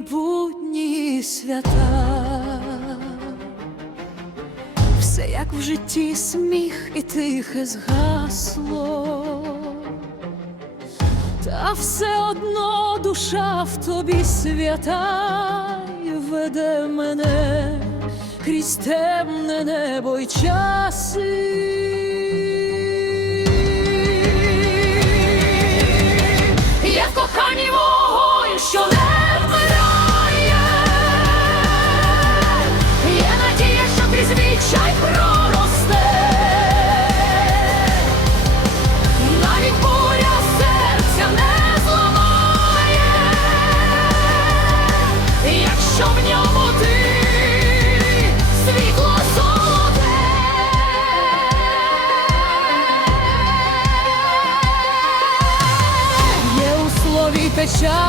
будні і свята, все як в житті сміх і тихе згасло, та все одно душа в тобі свята й веде мене крізь темне небо й часи.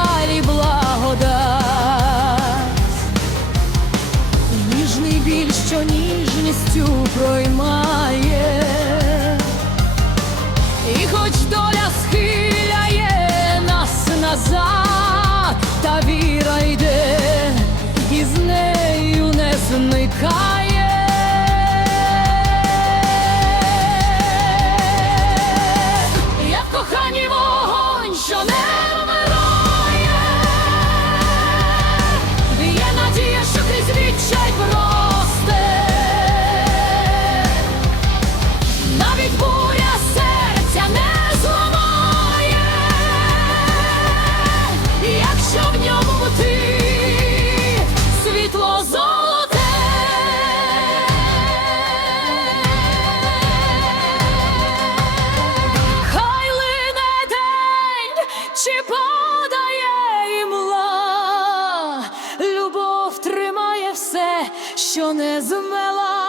Печалі благодать, ніжний біль, що ніжністю проймає. І хоч доля схиляє нас назад, та віра йде, і з нею не зникає. що не змела.